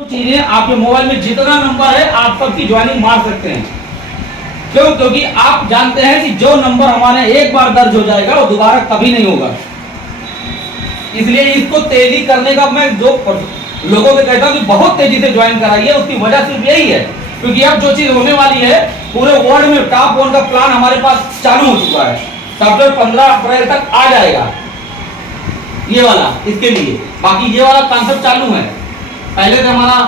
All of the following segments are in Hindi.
चीजें आपके मोबाइल में जितना नंबर है आप सबकी ज्वाइनिंग मार सकते हैं। क्यों? क्योंकि आप जानते हैं कि जो नंबर हमारे एक बार दर्ज हो जाएगा वो दोबारा कभी नहीं होगा। इसलिए इसको तेजी करने का मैं जो लोगों को कहता हूं कि बहुत तेजी से ज्वाइन कराइए। उसकी वजह सिर्फ यही है क्योंकि अब जो चीज होने वाली है पूरे वर्ल्ड में टॉप 1 का प्लान हमारे पास चालू हो चुका है। सॉफ्टवेयर 15 अप्रैल तक आ जाएगा ये वाला, इसके लिए बाकी ये वाला कॉन्सेप्ट चालू है। पहले तो हमारा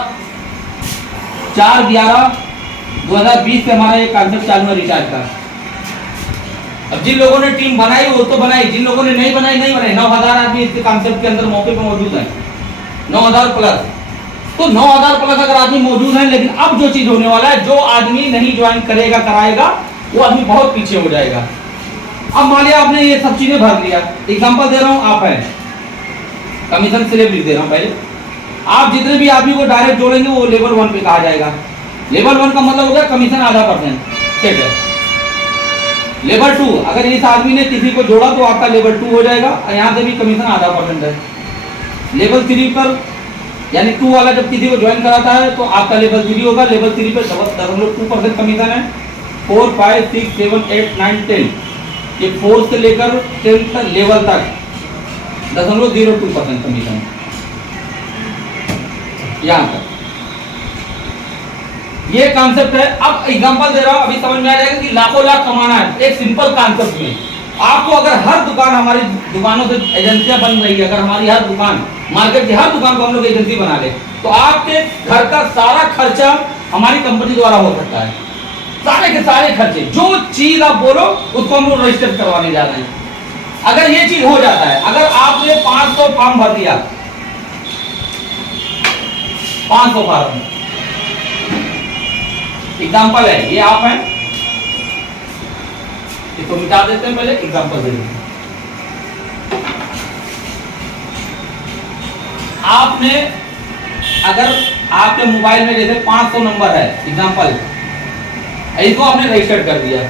4/11/2020 से हमारा ये कॉन्सेप्ट चालू है रिचार्ज का। अब जिन लोगों ने टीम बनाई वो तो बनाई, जिन लोगों ने नहीं बनाई नहीं बनाई। 9,000 आदमी इसके कॉन्सेप्ट के अंदर मौके पर मौजूद है, 9,000 प्लस। तो 9,000 प्लस अगर आदमी मौजूद है, लेकिन अब जो चीज होने वाला है, जो आदमी नहीं ज्वाइन करेगा कराएगा वो आदमी बहुत पीछे हो जाएगा। अब मान लिया आपने ये सब चीजें भर लिया, एग्जाम्पल दे रहा हूँ, आप है कमीशन स्लिप लिख दे रहा हूँ। पहले आप जितने भी आदमी को डायरेक्ट जोड़ेंगे वो लेवल 1 पे कहा जाएगा। लेवल 1 का मतलब हो गया कमीशन आधा %, ठीक है। लेवल 2 अगर इस आदमी ने किसी को जोड़ा तो आपका लेवल 2 हो जाएगा, यहाँ से भी कमीशन आधा % है। लेवल 3 पर यानी 2 वाला जब किसी को ज्वाइन कराता है तो आपका लेवल 3 होगा। लेवल 3 पर 0.2% कमीशन है। 4, 5, 6, 7, 8, 9, 10 ये 4 से लेकर 10 तक लेवल तक 0.02% कमीशन यहाँ तक। ये कॉन्सेप्ट है। अब एग्जांपल दे रहा हूं, अभी समझ में आ जाएगा कि लाखों लाख कमाना है एक सिंपल कॉन्सेप्ट में। आपको अगर हर दुकान, हमारी दुकानों से एजेंसियां बन रही है, अगर हमारी हर दुकान, मार्केट की हर दुकान को हम लोग एजेंसी बना ले तो आपके घर का सारा खर्चा हमारी कंपनी द्वारा हो सकता है। सारे के सारे खर्चे, जो चीज आप बोलो उसको हम लोग रजिस्टर करवाने जा रहे हैं। अगर ये चीज हो जाता है, अगर आपने 500 फॉर्म भर दिया, 500 फॉर्म, एग्जाम्पल है, ये आप हैं, इसको मिटा देते हैं, पहले एग्जाम्पल दे देते हैं। आपने अगर आपके मोबाइल में जैसे 500 नंबर है, एग्जाम्पल, इसको आपने रजिस्टर कर दिया,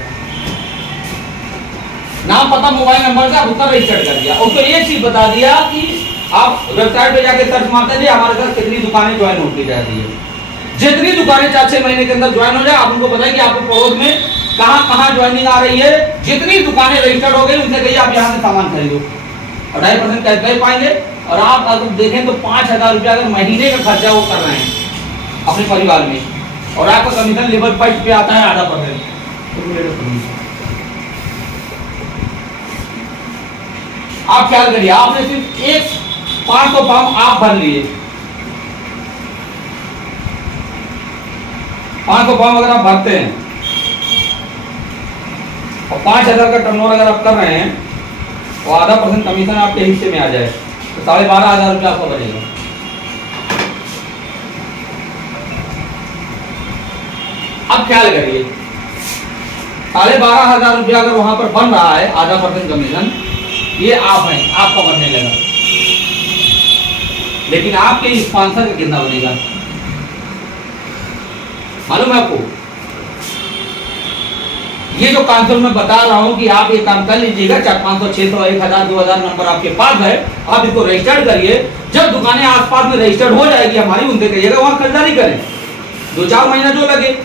नाम पता मोबाइल नंबर का उसका रजिस्टर कर दिया, उसको ये चीज बता दिया कि आप वेबसाइट पे जाके सर्च मारते हैं हमारे साथ कितनी दुकानें ज्वाइन होती जा रही है। जितनी दुकानें 4-6 महीने के अंदर ज्वाइन हो जाए, आप उनको बताएं कि आपको पड़ोस में कहां कहां ज्वाइनिंग आ रही है। जितनी दुकानें रजिस्टर्ड हो गई उनसे कहिए आप यहां से सामान खरीदो और 2.5% कैशबैक पाएंगे। और आप अगर देखें तो 5,000 रुपया अगर महीने का खर्चा वो कर रहे हैं अपने परिवार में, और आपका कमीशन लेवल 5 पे आता है आधा %। आप क्या करिए, आपने सिर्फ एक 500 फॉर्म आप भर लिए, 500 फॉर्म अगर आप भरते हैं और 5,000 का टर्नओवर अगर आप कर रहे हैं तो आधा % कमीशन आपके हिस्से में आ जाए तो 12,500 रुपया आपका बचेगा। अब ख्याल करिए, 12,500 रुपया अगर वहां पर बन रहा है आधा % कमीशन, ये आप हैं, आपका बनने लगा, लेकिन आपके स्पॉन्सर का कितना बनेगा मालूम है आपको? ये जो कॉन्सेप्ट मैं बता रहा हूं कि आप ये काम कर लीजिएगा, 400, 500, 600, 1,000, 2,000 नंबर आपके पास है, आप इसको रजिस्टर्ड करिए। जब दुकानें आसपास में रजिस्टर्ड हो जाएगी हमारी, उनसे कहिएगा वहां खरीदारी करें, 2-4 महीना जो लगे।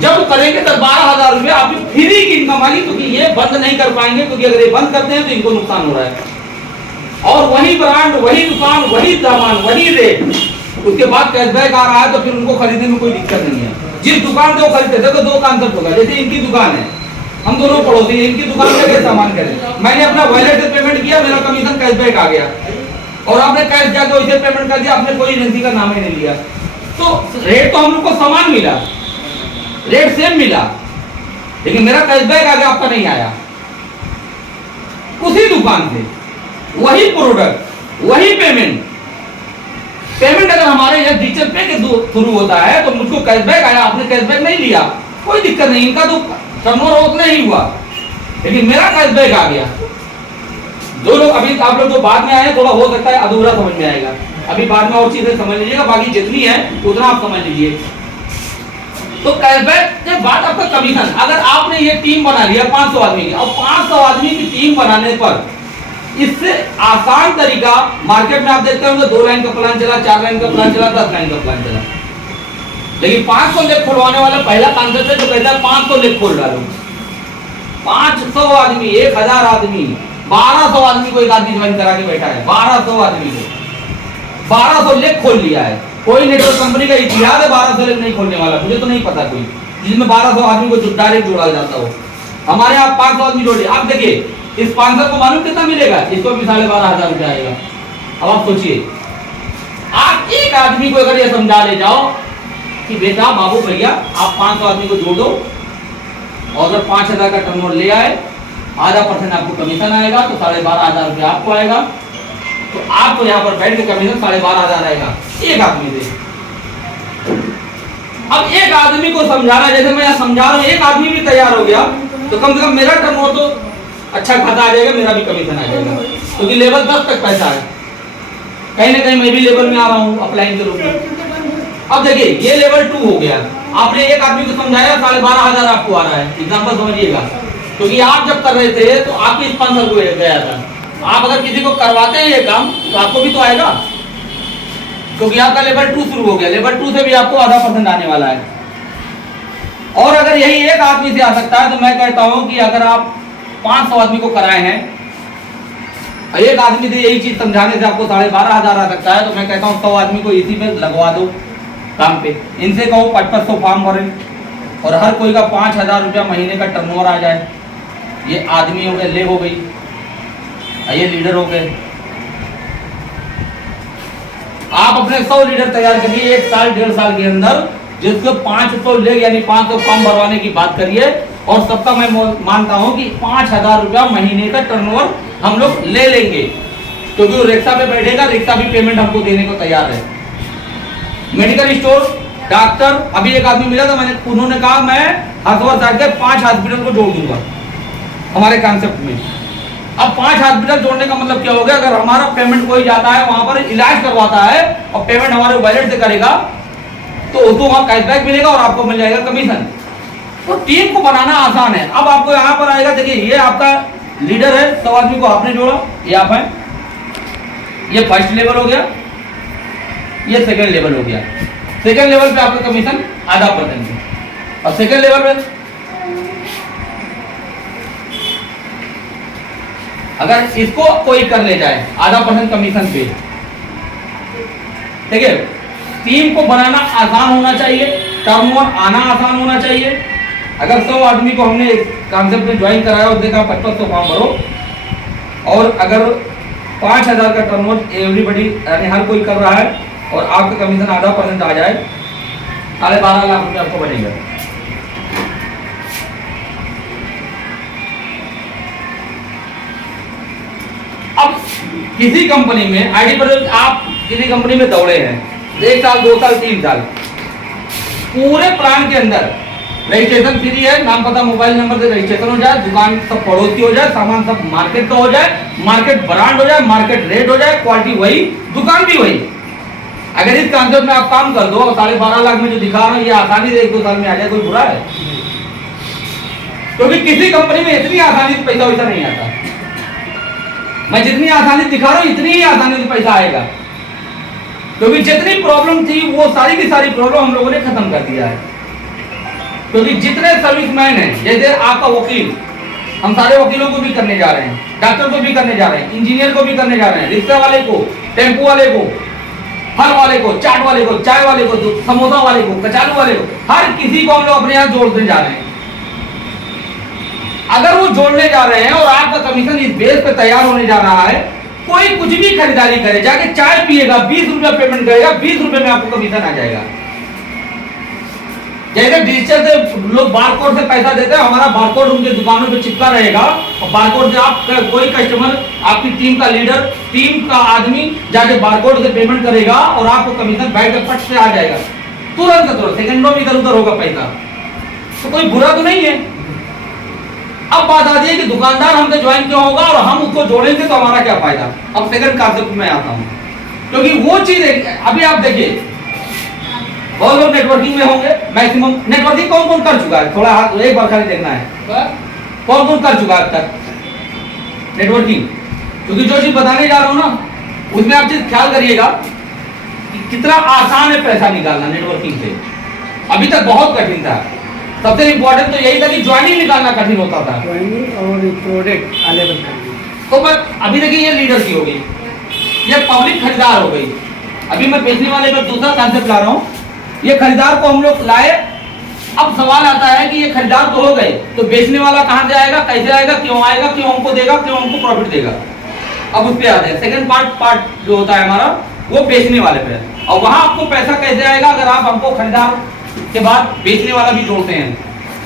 जब करेंगे तब 12,000 रुपया आपकी फ्री की इनकम आएगी, क्योंकि ये बंद नहीं कर पाएंगे, क्योंकि अगर ये बंद करते हैं तो इनको नुकसान हो रहा है। और वही ब्रांड, वही दुकान, वही सामान, वही रेट, उसके बाद कैशबैक आ रहा है तो फिर उनको खरीदने में कोई दिक्कत नहीं है। जिस दुकान से वो खरीदते थे तो 2 कॉन्सेप्ट होगा, जैसे इनकी दुकान है, हम दोनों पड़ोसी हैं, इनकी दुकान से कैसे सामान करें, मैंने अपना वॉलेट से पेमेंट किया, मेरा कमीशन कैशबैक आ गया, और आपने कैश जाके वैसे पेमेंट कर दिया, आपने कोई एजेंसी का नाम ही नहीं लिया, तो रेट तो हम लोग को समान मिला, रेट सेम मिला, लेकिन मेरा कैशबैक आ गया, आपका नहीं आया। उसी दुकान से वही प्रोडक्ट, वही पेमेंट अगर हमारे यहाँ डिजिटल पे के थ्रू होता है तो मुझको कैशबैक आया, आपने कैशबैक नहीं लिया, कोई दिक्कत नहीं, इनका तो टर्नओवर उतना ही हुआ, लेकिन मेरा कैशबैक आ गया। जो लोग अभी आप लोग जो बाद में आए थोड़ा हो सकता है अधूरा समझ में आएगा, अभी बाद में और चीजें समझ लीजिएगा, बाकी जितनी है उतना आप समझ लीजिए। तो कैशबैक के बाद आपका कमीशन, अगर आपने ये टीम बना लिया 500 आदमी की, और 500 आदमी की टीम बनाने पर इससे आसान तरीका मार्केट में आप देखते होंगे 2 लाइन का प्लान चला, 4 लाइन का प्लान चला, 10 लाइन का प्लान चला, लेकिन 500 लेख खुलवाने वाला पहला कॉन्सेप्ट है जो कहता है 500 लेख खोल डालो। 500 आदमी, 1000 आदमी, 1200 आदमी को एक आदमी ज्वाइन करा के बैठा है। 1200 आदमी को 1200 लेख खोल लिया है। कोई नेटवर्क कंपनी का इतिहास है 1200 लेख नहीं खोलने वाला, मुझे तो नहीं पता कोई जिसमें 1200 आदमी को डायरेक्ट जोड़ा जाता हो। हमारे यहाँ 500 आदमी जोड़े। आप देखिए इस 500 को मालूम कितना मिलेगा, इसको भी 12,500 रुपया आएगा। अब आप सोचिए, आप एक आदमी को अगर ये समझा ले जाओ कि बेटा बाबू भैया आप 500 आदमी को जोड़ दो और अगर 5,000 का टर्नओवर ले आए, आधा % आपको कमीशन आएगा, तो 12,500 रुपया आपको आएगा। तो आपको यहाँ पर बैठ के कमीशन 12,500 आएगा एक आदमी से। अब एक आदमी को समझाना, जैसे मैं यहाँ समझा रहा हूँ, एक आदमी भी तैयार हो गया तो कम से कम मेरा टर्नओवर तो अच्छा खाता आ जाएगा, मेरा भी कमीशन आ जाएगा, क्योंकि लेवल 10 तक पैसा है। कहीं ना कहीं मैं भी लेवल में आ रहा हूँ अपलाइन के रूप में। अब देखिए ये लेवल 2 हो गया। आपने एक आदमी को समझाया 12,500 आपको आ रहा है, एग्जाम्पल समझिएगा, क्योंकि आप जब कर रहे थे तो आपके स्पॉन्सर को गया था। आप अगर किसी को करवाते हैं ये काम तो आपको भी तो आएगा, क्योंकि आपका लेवल 2 शुरू हो गया। लेवल 2 से भी आपको आधा % आने वाला है। और अगर यही एक आदमी से आ सकता है तो मैं कहता हूं कि अगर आप 500 आदमी को कराए हैं, एक आदमी से यही चीज समझाने से आपको 12,500 आ सकता है, तो मैं कहता हूं 100 आदमी को इसी में लगवा दो काम पे। इनसे कहो 500 फॉर्म भरें और हर कोई का 5,000 रुपया महीने का टर्नओवर आ जाए। ये आदमी हो गए, ले हो गई, ये लीडर हो गए। आप अपने 100 लीडर तैयार करिए 1 साल 1.5 साल के अंदर, जिसको 500 ले यानी 500 फॉर्म भरवाने की बात करिए। और सबका मैं मानता हूं कि 5,000 रुपया महीने का टर्नओवर हम लोग ले लेंगे, क्योंकि वो रिक्शा पे बैठेगा, रिक्शा भी पेमेंट हमको देने को तैयार है। मेडिकल स्टोर, डॉक्टर, अभी एक आदमी मिला था, उन्होंने कहा मैं हर्षवर्ध साहब के 5 हॉस्पिटल को जोड़ दूंगा हमारे कॉन्सेप्ट में। अब 5 हॉस्पिटल जोड़ने का मतलब क्या हो गया, अगर हमारा पेमेंट कोई जाता है वहां पर इलाज करवाता है और पेमेंट हमारे वॉलेट से करेगा तो उसको वहां कैशबैक मिलेगा और आपको मिल जाएगा कमीशन। तो टीम को बनाना आसान है। अब आपको यहाँ पर आएगा, देखिए ये आपका लीडर है, 100 आदमी को आपने जोड़ा, ये आप हैं, ये फर्स्ट लेवल हो गया, ये सेकंड लेवल हो गया। सेकंड लेवल पे आपका कमीशन आधा % है। और सेकंड लेवल पे अगर इसको कोई कर ले जाए आधा % कमीशन पे, ठीक है। टीम को बनाना आसान होना चाहिए, टर्नओवर आना आसान होना चाहिए। अगर 100 आदमी को हमने कॉन्सेप्ट में ज्वाइन कराया और देखा 500 फॉर्म भरो, और अगर 5,000 का टर्नओवर एवरीबडी यानी हर कोई कर रहा है और आपका कमीशन आधा % आ जाए, 12.5 लाख रुपये आपको बनेगा। अब किसी कंपनी में आईडी पर आप किसी कंपनी में दौड़े हैं 1 साल 2 साल 3 साल, पूरे प्लान के अंदर रजिस्ट्रेशन फ्री है, नाम पता मोबाइल नंबर से रजिस्ट्रेशन हो जाए, दुकान सब पड़ोसी हो जाए, सामान सब मार्केट का हो जाए, मार्केट ब्रांड हो जाए, मार्केट रेट हो जाए, क्वालिटी वही, दुकान भी वही। अगर इस कॉन्सेप्ट में आप काम कर दो और 12.5 लाख में जो दिखा रहा हूं ये आसानी से 1-2 साल में आ जाए, कोई बुरा है? क्योंकि किसी कंपनी में इतनी आसानी से पैसा वैसा नहीं आता। मैं जितनी आसानी दिखा रहा हूं इतनी ही आसानी से पैसा आएगा, क्योंकि जितनी प्रॉब्लम थी वो सारी की सारी प्रॉब्लम हम लोगों ने खत्म कर दिया है। क्योंकि जितने सर्विसमैन हैं, जैसे आपका वकील, हम सारे वकीलों को भी करने जा रहे हैं, डॉक्टर को भी करने जा रहे हैं, इंजीनियर को भी करने जा रहे हैं, रिक्शा वाले को, टेम्पो वाले को, फल वाले को, चाट वाले को, चाय वाले को, समोसा वाले को, कचालू वाले को, हर किसी को हम लोग अपने यहाँ जोड़ने जा रहे हैं। अगर वो जोड़ने जा रहे हैं और आपका कमीशन इस बेस पे तैयार होने जा रहा है, कोई कुछ भी खरीदारी करे, जाके चाय पिएगा, 20 रुपया पेमेंट करेगा, 20 रुपए में आपको कमीशन आ जाएगा। जैसे डिजिटल से लोग बारकोड से पैसा देते हैं, हमारा बारकोड उनके दुकानों पे चिपका रहेगा और बारकोड से आप कोई कस्टमर, आपकी टीम का लीडर, टीम का आदमी जाके बारकोड से पेमेंट करेगा और आपको कमीशन बैंक के पट से आ जाएगा, तुरंत तुरंत, सेकंडों में इधर उधर होगा पैसा। तो कोई बुरा तो नहीं है। अब बात आती है कि दुकानदार हमसे ज्वाइन क्यों होगा और हम उसको जोड़ेंगे तो हमारा क्या फायदा। अब सेकंड कॉन्सेप्ट में आता हूं, क्योंकि वो चीज अभी आप देखिए बहुत लोग नेटवर्किंग में होंगे, मैक्सिमम नेटवर्किंग कौन कौन कर चुका है, थोड़ा हाथ एक बार खाली देखना है, कौन कौन कर चुका है अब तक नेटवर्किंग, क्योंकि जो चीज बताने जा रहा हूं ना उसमें आप चीज ख्याल करिएगा कि कितना आसान है पैसा निकालना नेटवर्किंग से। अभी तक बहुत कठिन था। सबसे इंपॉर्टेंट तो यही था कि ज्वाइनिंग निकालना कठिन होता था, ज्वाइनिंग और प्रोडक्ट अवेलेबल करना। तो मैं अभी देखिए ये लीडर की हो गई, ये पब्लिक खरीदार हो गई। अभी मैं बेचने वाले पर दूसरा कॉन्सेप्ट ला रहा हूँ। ये खरीदार को हम लोग लाए, अब सवाल आता है कि ये खरीदार तो हो गए, तो बेचने वाला कहाँ से आएगा, कैसे आएगा, क्यों आएगा, क्यों हमको देगा, क्यों हमको प्रॉफिट देगा। अब उस पे आते हैं। सेकंड पार्ट जो होता है हमारा वो बेचने वाले पे, और वहां आपको पैसा कैसे आएगा अगर आप हमको खरीदार के बाद बेचने वाला भी जोड़ते हैं।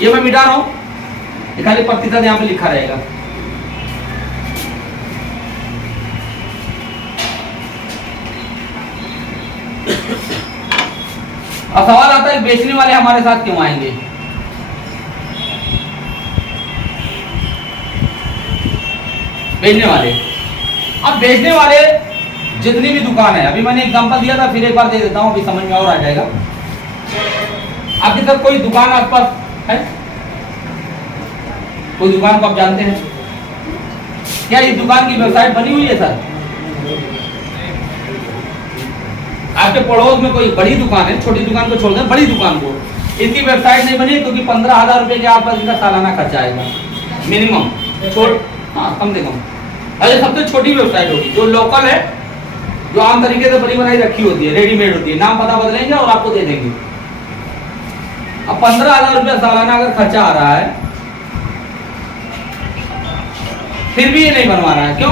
ये मैं मिटा रहा हूँ, खाली प्रतिशत यहाँ पे लिखा रहेगा। अब सवाल आता है बेचने वाले हमारे साथ क्यों आएंगे। बेचने वाले, अब बेचने वाले जितनी भी दुकान है, अभी मैंने एग्जांपल दिया था, फिर एक बार दे देता हूं, अभी समझ में और आ जाएगा। आपके साथ कोई दुकान आसपास है, कोई दुकान को आप जानते हैं क्या? इस दुकान की वेबसाइट बनी हुई है सर? आपके पड़ोस में कोई बड़ी दुकान है, छोटी दुकान को छोड़ दें, बड़ी दुकान को, इसकी वेबसाइट नहीं बनी क्योंकि 15,000 रुपए के आसपास इनका सालाना खर्चा आएगा मिनिमम। हाँ, कम से कम। अरे सबसे छोटी वेबसाइट होगी जो लोकल है, जो आम तरीके से बनी बनाई रखी होती है, रेडीमेड होती है, नाम पता बदलेंगे और आपको दे देंगे। अब 15,000 रुपया सालाना अगर खर्चा आ रहा है, फिर भी ये नहीं बनवा रहा है, क्यों?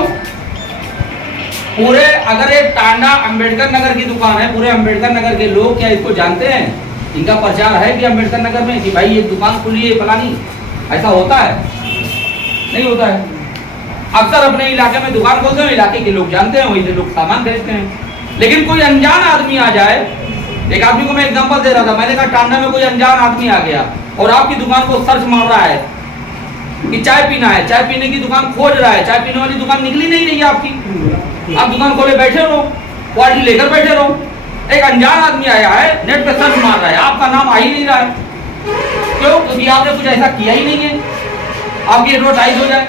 पूरे अगर एक टांडा अंबेडकर नगर की दुकान है, पूरे अंबेडकर नगर के लोग क्या इसको जानते हैं? इनका प्रचार है कि अंबेडकर नगर में कि भाई ये दुकान खुली है फलानी, ऐसा होता है? नहीं होता है। अक्सर अपने इलाके में दुकान खोलते हैं, इलाके के लोग जानते हैं, वही से लोग सामान खरीदते हैं। लेकिन कोई अनजान आदमी आ जाए, एक आदमी को मैं एग्जांपल दे रहा था, मैंने कहा टांडा में कोई अनजान आदमी आ गया और आपकी दुकान को सर्च मार रहा है कि चाय पीना है, चाय पीने की दुकान खोज रहा है, चाय पीने वाली दुकान निकली नहीं रही है आपकी, आप दुकान खोले बैठे रहो, क्वालिटी लेकर बैठे रहो। एक अनजान आदमी आया है, नेट पे सर्च मार रहा है, आपका नाम आ ही नहीं रहा है, क्यों? क्योंकि आपने कुछ ऐसा किया ही नहीं है, आपकी एडवर्टाइज हो जाए,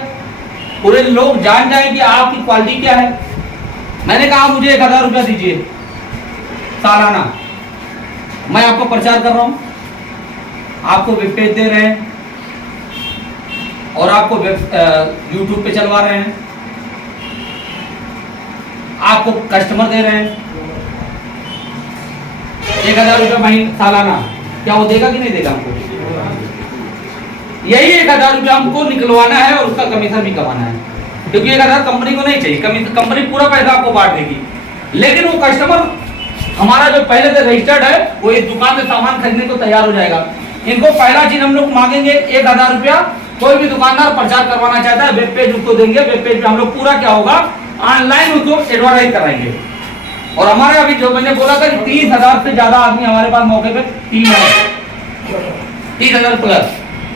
पूरे लोग जान जाए कि आपकी क्वालिटी क्या है। मैंने कहा मुझे 1,000 रुपया दीजिए सालाना, मैं आपको प्रचार कर रहा हूं, आपको वेब पेज दे रहे हैं और आपको यूट्यूब पे चलवा रहे हैं, आपको कस्टमर दे रहे हैं। 1,000 रुपया महीना सालाना, क्या वो देगा कि नहीं देगा हमको? यही 1,000 रुपया हमको निकलवाना है और उसका कमीशन भी कमाना है, क्योंकि 1,000 कंपनी को नहीं चाहिए, कंपनी पूरा पैसा आपको बांट देगी। लेकिन वो कस्टमर हमारा जो पहले से रजिस्टर्ड है, वो इस दुकान से सामान खरीदने को तैयार हो जाएगा। इनको पहला चीज हम लोग मांगेंगे 1,000 रुपया। कोई भी दुकानदार प्रचार करवाना चाहता है, वेब पेज उसको देंगे, वेब पेज पे हम लोग पूरा क्या होगा, ऑनलाइन उसको एडवर्टाइज कराएंगे। और हमारे अभी जो मैंने बोला था कि 30,000 से ज्यादा आदमी हमारे पास मौके पे 30,000 प्लस,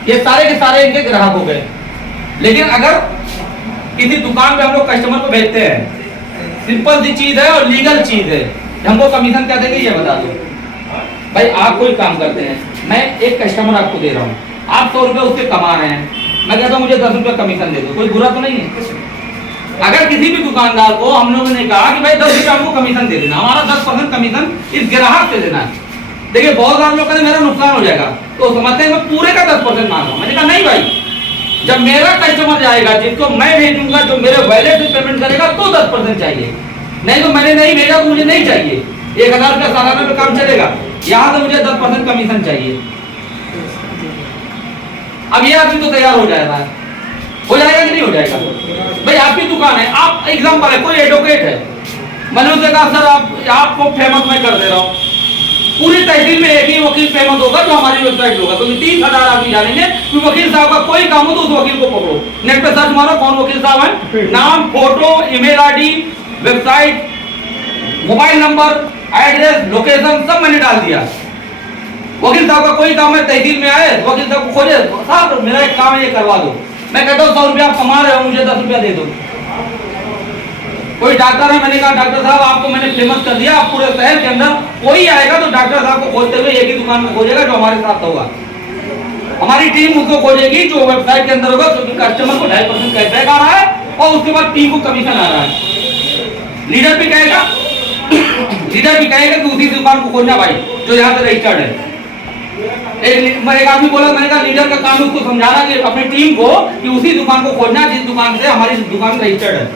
ये सारे के सारे इनके ग्राहक हो गए। लेकिन अगर किसी दुकान पे हम लोग कस्टमर को भेजते हैं, सिंपल सी चीज है और लीगल चीज है, हमको कमीशन क्या देंगे ये बता दो। भाई आप कोई काम करते हैं, मैं एक कस्टमर आपको दे रहा हूँ, आप 100 रुपये उससे कमा रहे हैं, मैं कहता हूँ मुझे 10 रुपये कमीशन दे दो, कोई बुरा तो नहीं है। अगर किसी भी दुकानदार को हम लोगों ने कहा कि भाई 10 रुपये हमको कमीशन दे देना, हमारा 10% कमीशन इस ग्राहक से देना है। देखिए बहुत सारे लोग कहते मेरा नुकसान हो जाएगा, तो समझते हैं मैं पूरे का 10% मांग रहा हूँ। मैंने कहा नहीं भाई, जब मेरा कस्टमर जाएगा जिसको मैं भेजूंगा, जो मेरे वैलेट से पेमेंट करेगा, तो 10% चाहिए, नहीं तो मैंने नहीं भेजा तो मुझे नहीं चाहिए। 1,000 रुपया सालाना में काम चलेगा, यहाँ से मुझे 10% कमीशन चाहिए। अब ये आदमी तो तैयार हो जाएगा कि नहीं हो जाएगा? भाई आपकी दुकान है, आप एग्जाम्पल है, कोई एडवोकेट है, मैंने उससे कहा सर आपको फेमस मैं कर दे रहा हूँ, पूरी तहसील में एक ही वकील फेमस होगा जो हमारी वेबसाइट होगा, क्योंकि 30,000 आदमी जानेंगे कि वकील साहब का कोई काम हो तो उस वकील को पकड़ो, नेट पे सर्च मारो कौन वकील साहब है, नाम, photo, email ID, website, mobile number, address, location सब मैंने डाल दिया। वकील साहब का कोई काम है, तहसील में आए, वकील साहब को खोजे, साहब मेरा एक काम है ये करवा दो। मैं कहता हूँ 100 रुपया आप कमा रहे हो, मुझे 10 रुपया दे दो। कोई डॉक्टर है, मैंने कहा डॉक्टर साहब आपको मैंने फेमस कर दिया, आप पूरे शहर के अंदर कोई आएगा तो डॉक्टर साहब को खोजते हुए एक ही दुकान में खोजेगा जो हमारे साथ होगा, हमारी टीम उसको खोजेगी जो वेबसाइट के अंदर होगा, क्योंकि कस्टमर को 2.5% कैशबैक आ रहा है और उसके बाद टीम को कमीशन आ रहा है। लीडर भी कहेगा कि उसी दुकान को खोलना भाई जो यहाँ पे रजिस्टर्ड है। एक आदमी बोला, मैंने कहा लीडर का काम उसको समझाना कि अपनी टीम को कि उसी दुकान को खोलना जिस दुकान से हमारी दुकान रजिस्टर्ड है,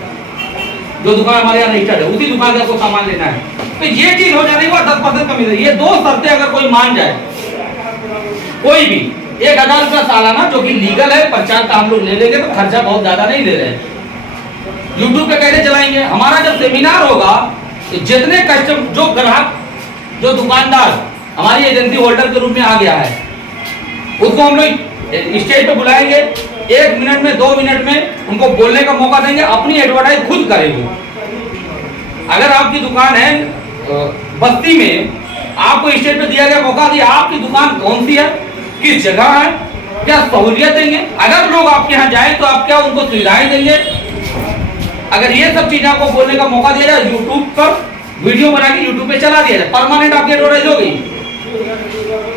जो दुकान हमारे यहाँ रजिस्टर्ड है उसी दुकान से आपको सामान लेना है। तो ये चीज हो जाने के बाद 10% कमीशन। ये 2 शर्तें अगर कोई मान जाए, कोई भी 1000 रुपया सालाना जो कि लीगल है, प्रचार का हम लोग ले लेंगे तो खर्चा बहुत ज्यादा नहीं ले रहे हैं। यूट्यूब पे कैसे चलाएंगे? हमारा जब सेमिनार होगा तो जितने कस्टमर, जो ग्राहक, जो दुकानदार हमारी एजेंसी होल्डर के रूप में आ गया है, उसको हम लोग स्टेज पे बुलाएंगे, 1 मिनट में 2 मिनट में उनको बोलने का मौका देंगे, अपनी एडवर्टाइज खुद करेंगे। अगर आपकी दुकान है बस्ती में, आपको स्टेज पे दिया गया मौका कि आपकी दुकान कौन सी है, किस जगह है, क्या सहूलियत देंगे। अगर लोग आपके यहाँ जाए तो आप क्या उनको सुविधाएं देंगे। अगर ये सब चीजें आपको बोलने का मौका दिया जाए, यूट्यूब पर वीडियो बना के यूट्यूब पे चला दिया जाए, परमानेंट आपकी एडवर्टाइज हो गई,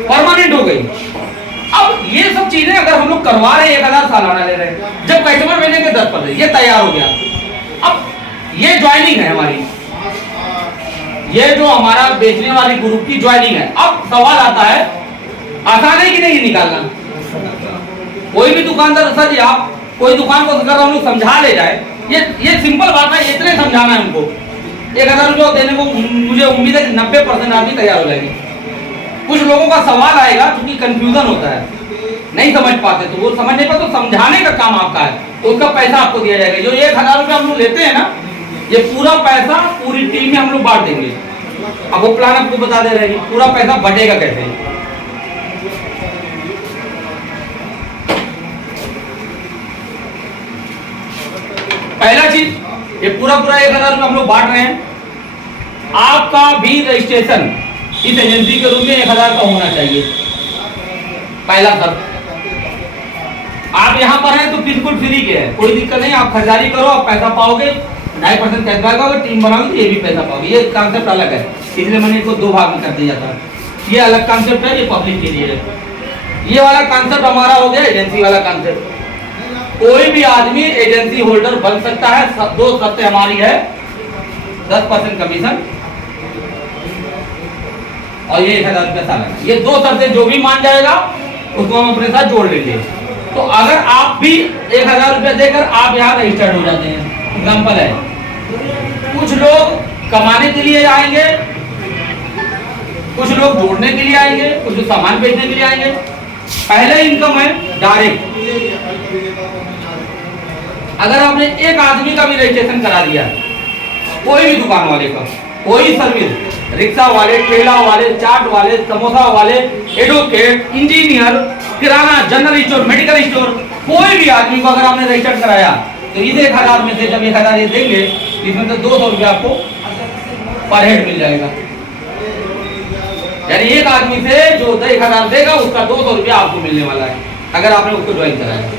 परमानेंट हो गई। अब ये सब चीजें अगर हम लोग करवा रहे हैं, 1000 सालाना ले रहे हैं, जब कस्टमर लेने के 10%, ये तैयार हो गया। अब ये ज्वाइनिंग है हमारी, ये जो हमारा बेचने वाली ग्रुप की ज्वाइनिंग है। अब सवाल आता है, आसान है कि नहीं निकालना? कोई भी दुकानदार, सर जी आप कोई दुकान को अगर हम लोग समझा ले जाए, ये सिंपल बात है, इतने समझाना है उनको। 1000 रुपये देने को मुझे उम्मीद है कि 90% आदमी तैयार हो जाएंगे। कुछ लोगों का सवाल आएगा क्योंकि कंफ्यूजन होता है, नहीं समझ पाते, तो वो समझ नहीं पाते, तो समझाने का काम आपका है, तो उसका पैसा आपको दिया जाएगा। जो 1000 रुपये हम लोग लेते हैं ना, ये पूरा पैसा पूरी टीम में हम लोग बांट देंगे। अब वो प्लान आपको बता दे रहे हैं, पूरा पैसा बटेगा कैसे। पहला चीज, ये पूरा 1000 रुपये हम लोग बांट रहे हैं। आपका भी रजिस्ट्रेशन इस एजेंसी के रूप में 1000 का होना चाहिए, पहला शर्त। आप यहाँ पर हैं तो बिल्कुल फ्री के है, कोई दिक्कत नहीं, आप खरीदारी करो, आप पैसा पाओगे, 2.5% कैशबैक होगा, टीम बनाओगे तो ये भी पैसा पाओगे। ये कॉन्सेप्ट अलग है, इसलिए मैंने इसको 2 भाग में कर दिया था। ये अलग कॉन्सेप्ट है, ये पब्लिक के लिए है। ये वाला कॉन्सेप्ट हमारा हो गया एजेंसी वाला कॉन्सेप्ट। कोई भी आदमी एजेंसी होल्डर बन सकता है। 2 शर्तें हमारी है, 10% कमीशन और ये 1000 रुपया सालाना। ये 2 शर्तें जो भी मान जाएगा उसको हम अपने साथ जोड़ लेंगे। तो अगर आप भी 1000 रुपया देकर आप यहाँ रजिस्टर्ड हो जाते हैं, एग्जाम्पल है, कुछ लोग कमाने के लिए आएंगे, कुछ लोग जोड़ने के लिए आएंगे, कुछ सामान बेचने के लिए आएंगे। पहले इनकम है डायरेक्ट। अगर आपने एक आदमी का भी रजिस्ट्रेशन करा दिया, कोई भी दुकान वाले का, कोई सर्विस, रिक्शा वाले, ठेला वाले, चाट वाले, समोसा वाले, एडवोकेट, इंजीनियर, किराना, जनरल स्टोर, मेडिकल स्टोर, कोई भी आदमी को अगर आपने रजिस्टर कराया तो इस 1000 में से जब 1000 ये देंगे, इसमें से 200 रुपया आपको पर हेड मिल जाएगा। यानी एक आदमी से जो 1000 देगा उसका 200 रुपया आपको मिलने वाला है, अगर आपने उसको ज्वाइन कराया।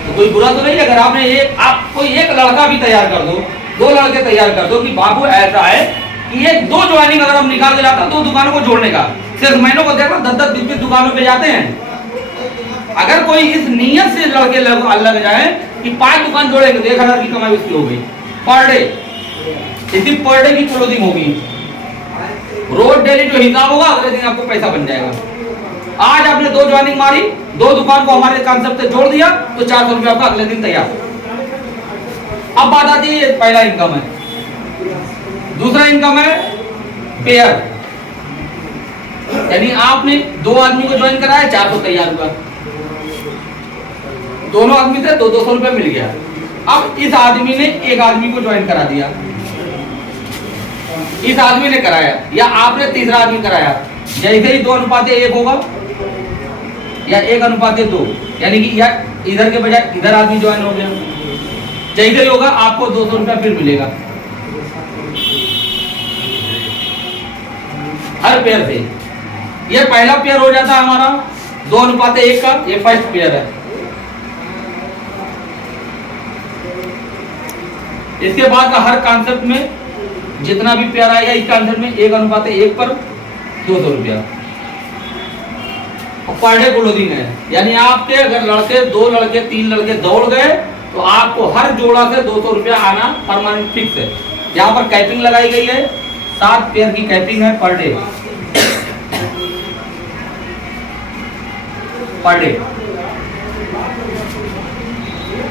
तो कोई बुरा तो नहीं है। अगर आपने आप कोई एक लड़का भी तैयार कर दो, 2 लड़के तैयार कर दो कि बाबू ऐसा है कि ये 2 ज्वाइनिंग अगर हम निकाल के लाता 2 दुकानों को जोड़ने का, सिर्फ महीनों को देखना 10-10, 20-20 दुकानों पे जाते हैं। अगर कोई इस नियत से लड़के लग जाए कि 5 दुकान जोड़ेंगे तो 1000 की कमाई उसकी हो गई पर डे। इसी पर डे की क्लोजिंग होगी, रोज डेली जो हिसाब होगा अगले दिन आपको पैसा बन जाएगा। आज आपने 2 ज्वाइनिंग मारी, 2 दुकान को हमारे कॉन्सेप्ट से जोड़ दिया तो 400 रुपया आपका अगले दिन तैयार। अब बात आती है, पहला इनकम है। दूसरा इनकम है पेयर, यानी आपने 2 आदमी को ज्वाइन कराया, 400 तैयार हुआ, दोनों आदमी थे, 200 रुपया मिल गया। अब इस आदमी ने एक आदमी को ज्वाइन करा दिया, इस आदमी ने कराया या आपने तीसरा आदमी कराया, जैसे ही 2:1 होगा या 1:2, यानी कि या इधर के बजाय इधर आदमी ज्वाइन हो गया, जैसे ही होगा आपको 200 रुपया फिर मिलेगा हर पेयर से। ये पहला पेयर हो जाता है हमारा 2:1 का, ये फर्स्ट पेयर है। इसके बाद का हर कॉन्सेप्ट में जितना भी पेयर आएगा इस कॉन्सेप्ट में 1:1 पर 200 रुपया पर डे क्लोजिंग है। यानी आपके अगर लड़के 2 लड़के 3 लड़के दौड़ गए तो आपको हर जोड़ा से 200 रुपया आना परमानेंट फिक्स है। यहाँ पर कैपिंग लगाई गई है, 7 पेयर की कैपिंग है पर डे।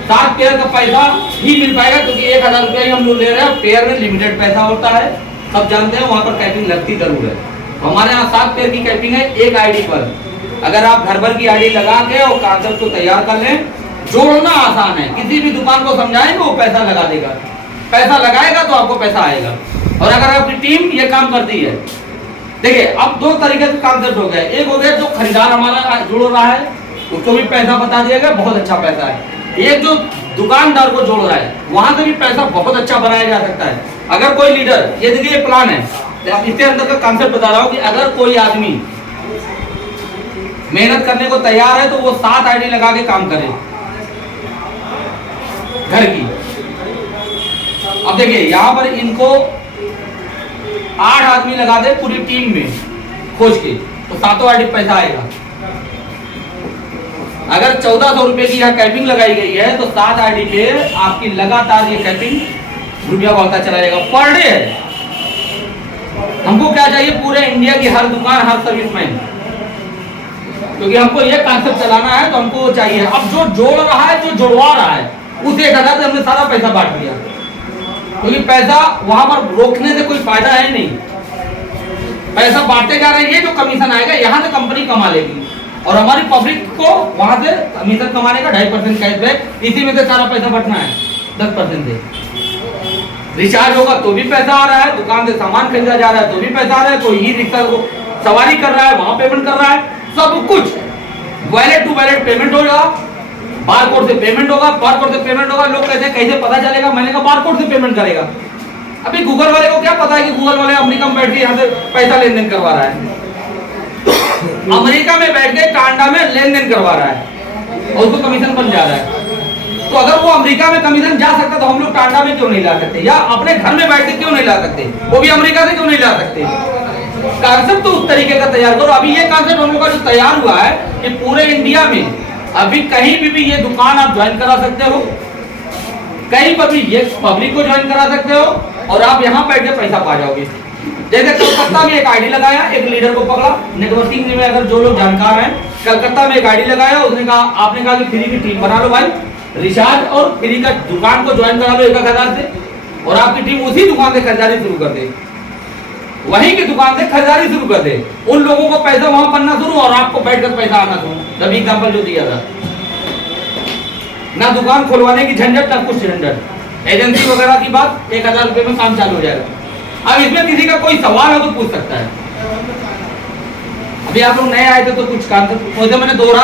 7 पेयर का पैसा ही मिल पाएगा, क्योंकि 1000 रुपया ही हम लोग ले रहे हैं। पेयर में लिमिटेड पैसा होता है, सब जानते हैं, वहां पर कैपिंग लगती जरूर है। हमारे यहाँ 7 पेयर की कैपिंग है एक आईडी पर। अगर आप घर भर की आईडी लगा के और कांसेप्ट को तैयार कर लें, जोड़ना आसान है। किसी भी दुकान को समझाएंगे वो पैसा लगा देगा, पैसा लगाएगा तो आपको पैसा आएगा। और अगर आपकी टीम ये काम करती है, देखिए अब 2 तरीके के कांसेप्ट हो गए। एक हो गया जो खरीदार हमारा जुड़ रहा है, उसको भी पैसा बता दिया गया, बहुत अच्छा पैसा है। एक जो दुकानदार को जोड़ रहा है, वहां से भी पैसा बहुत अच्छा बनाया जा सकता है। अगर कोई लीडर, ये देखिए प्लान है, इसके अंदर का कांसेप्ट बता रहा हूँ कि अगर कोई आदमी मेहनत करने को तैयार है तो वो 7 आईडी लगा के काम करे घर की। अब देखिए यहाँ पर इनको 8 आदमी लगा दे पूरी टीम में खोज के, तो 7 आईडी पैसा आएगा। अगर 1400 रुपए की यहाँ कैपिंग लगाई गई है तो 7 आईडी पे आपकी लगातार ये कैपिंग रुपया बढ़ता चला जाएगा, पर डे है। हमको क्या चाहिए, पूरे इंडिया की हर दुकान, हर सर्विसमैन, क्योंकि हमको ये कांसेप्ट चलाना है, तो हमको चाहिए। अब जो जोड़ रहा है, जो जुड़वा रहा है, उस 1000 से हमने सारा पैसा बांट दिया, क्योंकि पैसा वहां पर रोकने से कोई फायदा है नहीं। पैसा बांटते जा रहे हैं, ये जो कमीशन आएगा यहाँ से कंपनी कमा लेगी और हमारी पब्लिक को वहां से कमीशन कमाने का 2.5% कैशबैक, इसी में से सारा पैसा बटना है 10% से। रिचार्ज होगा तो भी पैसा आ रहा है, दुकान से सामान खरीदा जा रहा है तो भी पैसा आ रहा है, कोई ई रिक्शा को सवारी कर रहा है वहां पेमेंट कर रहा है, सब कुछ वैलेट टू वैलेट पेमेंट होगा, बारकोड से पेमेंट होगा, बारकोड से पेमेंट होगा। लोग कहते हैं कैसे पता चलेगा, मैंने कहा बारकोड से पेमेंट करेगा। अभी गूगल वाले को क्या पता है कि गूगल वाले अमेरिका में बैठ के यहाँ से पैसा लेन देन करवा रहा है, अमेरिका में बैठ के टांडा में लेन देन करवा रहा है और उसको कमीशन बन जा रहा है। तो अगर वो अमेरिका में कमीशन जा सकता तो हम लोग टांडा में क्यों नहीं ला सकते, या अपने घर में बैठ के क्यों नहीं ला सकते, वो भी अमेरिका से क्यों नहीं ला सकते। कांसेप्ट तो उस तरीके का तैयार करो। अभी ये कांसेप्ट हम लोग का जो तैयार हुआ है कि पूरे इंडिया में अभी कहीं भी ये दुकान आप ज्वाइन करा सकते हो, कहीं पर भी ये पब्लिक को ज्वाइन करा सकते हो और आप यहाँ बैठ के पैसा पा जाओगे। जैसे कलकत्ता में एक आईडी लगाया, एक लीडर को पकड़ा, नेटवर्किंग में अगर जो लोग जानकार हैं, कलकत्ता में एक आईडी लगाया, उसने कहा, आपने कहा कि फ्री की टीम बना लो भाई, रिचार्ज और फ्री का दुकान को ज्वाइन करा लो 1000 से, और आपकी टीम उसी दुकान से खरीदारी शुरू कर दे, वहीं की दुकान से खरीदारी शुरू कर दे। उन लोगों को पैसा वहां बनना शुरू और आपको बैठकर पैसा आना शुरू। जब एग्जाम्पल जो दिया था, ना दुकान खुलवाने की झंझट, ना कुछ झंझट, एजेंसी वगैरह की बात, 1000 रुपए में काम चालू हो जाएगा। अब इसमें किसी का कोई सवाल हो तो पूछ सकता है। अभी आप लोग नए आए थे तो कुछ काम मैंने दोहरा